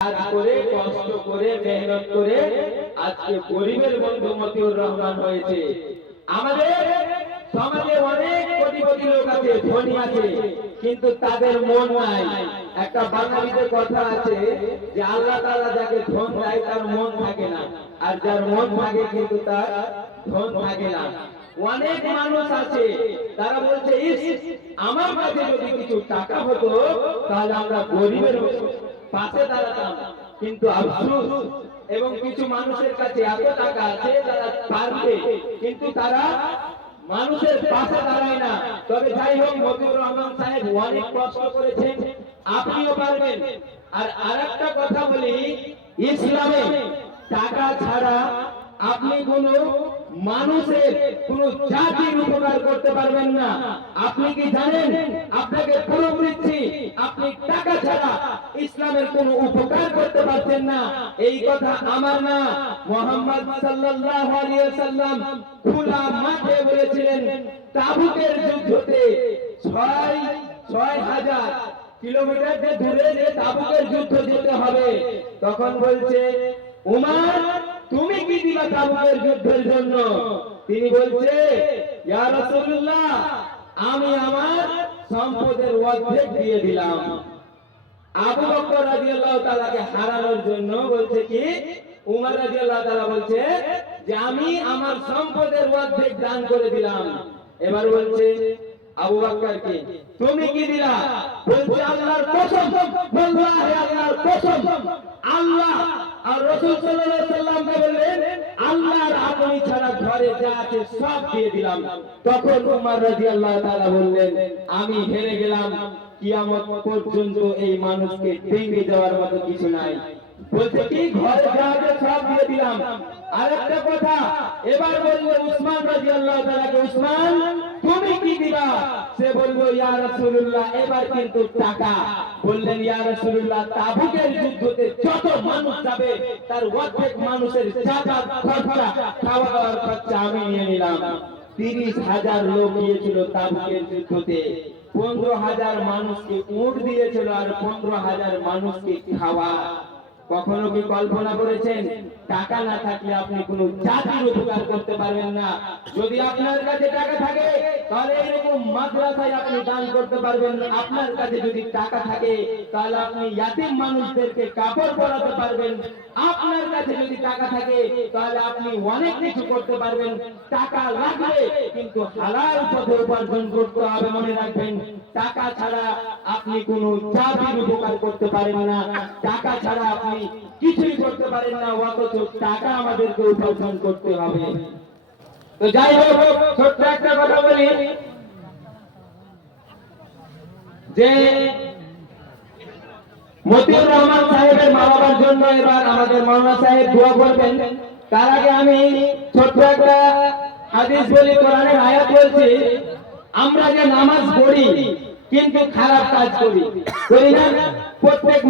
কাজ করে কষ্ট করে মেহনত করে আজকে গরিবের বন্ধু মতিউর রহমান হয়েছে। আমাদের সমাজে অনেক কোটিপতি লোক আছে, ধনী আছে, কিন্তু তাদের মন নাই। একটা বাঙালিতে কথা আছে যে আল্লাহ তাআলা যাকে ধন দেয় তার মন থাকে না, আর যার মন থাকে কিন্তু তার ধন থাকে না। অনেক মানুষ আছে তারা বলছে ইস আমার কাছে যদি কিছু টাকা হতো তাহলে আমরা গরিবের পাশে দাঁড়াতাম, কিন্তু আফসোস এবং কিছু মানুষের কাছে এত টাকা আছে তারা পারবে কিন্তু তারা মানুষের পাশে দাঁড়ায় না। তবে যাই হোক, মতিউর রহমান সাহেব অনেক কষ্ট করেছেন, আপনিও পারবেন। আর আরেকটা কথা বলি, ইসলামে টাকা ছাড়া আপনি কোনো মানুষের কোন জাতির উপকার করতে পারবেন না। আপনি কি জানেন? আপনাকে প্রুফ দিচ্ছি, আপনি টাকা ছাড়া ইসলামের কোনো উপকার করতে পারছেন না। এই কথা আমার না, মুহাম্মদ সাল্লাল্লাহু আলাইহি ওয়াসাল্লাম খোলা মাঠে বলেছিলেন। তাবুকের যুদ্ধে ৬,০০০ কিলোমিটার যে দূরে যে তাবুকের যুদ্ধ যেতে হবে, তখন বলছে উমর তুমি কি দিবা তাবুকের যুদ্ধের জন্য? তিনি বলছে ইয়া রাসূলুল্লাহ আমি আমার সম্পদের অর্ধেক দিয়ে দিলাম। আবু বকর রাদিয়াল্লাহু তাআলাকে হারানোর জন্য বলছে কি, উমর রাদিয়াল্লাহু তাআলা বলছে যে আমি আমার সম্পদের অর্ধেক দান করে দিলাম। এবার বলছে আবু বকরকে তুমি কি দিলা? বলছে আল্লাহর কসম, ওয়াল্লাহি আল্লাহর কসম। আল্লাহ আর রাসূল সাল্লাল্লাহু আলাইহি ওয়াসাল্লামকে বললেন আল্লাহর আপনি ছাড়া ঘরে যা আছে সব দিয়ে দিলাম। তখন উমর রাদিয়াল্লাহু তাআলা বললেন আমি হেরে গেলাম, কিয়ামত পর্যন্ত এই মানুষকে ভেঙে দেওয়ার মতো কিছু নাই। বলছে কি ঘরে যা আছে সব দিয়ে দিলাম। আরেকটা কথা, এবার বললে উসমান রাদিয়াল্লাহু তাআলাকে উসমান তুমি কি দিবা? সে বলল ইয়া রাসূলুল্লাহ এবার কিন্তু টাকা। বললেন ইয়া রাসূলুল্লাহ তাবুকের যুদ্ধে যত মানুষ যাবে তার অর্ধেক মানুষের যাতায়াত খরচা, খাওয়া দাওয়ার খরচা আমি নিয়ে নিলাম। ৩০,০০০ লোক গিয়েছিল তাবুকের যুদ্ধে, ১৫,০০০ মানুষকে উট দিয়েছিল আর ১৫,০০০ মানুষকে খাওয়া। কখনো কি কল্পনা করেছেন টাকা না থাকলে আপনি কোনো জাতির উপকার করতে পারবেন না? যদি আপনার কাছে টাকা থাকে তাহলে এরকম মাদ্রাসায় আপনি দান করতে পারবেন। আপনার কাছে যদি টাকা থাকে তাহলে আপনি ইয়াতিম মানুষদেরকে কাপড় পরাতে পারবেন। আপনার কাছে যদি টাকা থাকে তাহলে আপনি অনেক কিছু করতে পারবেন। টাকা লাগবে কিন্তু হালাল পথে উপার্জন করতে হবে, মনে রাখবেন। টাকা ছাড়া আপনি কোনো জাতির উপকার করতে পারেন না, টাকা ছাড়া আপনি কিছুই করতে পারেন না, অথচ টাকা আমাদেরকে উপার্জন করতে হবে। তো যাই হোক, ছোট্ট একটা কথা বলি যে মতিউর রহমান সাহেবের মা বাবার জন্য এবার আমাদের মাওলানা সাহেব দোয়া করবেন। তার আগে আমি ছোট্ট একটা হাদিস বলি, কোরআনের আয়াত বলছি আমরা যে নামাজ পড়ি কিন্তু খারাপ কাজ করি না। প্রত্যেক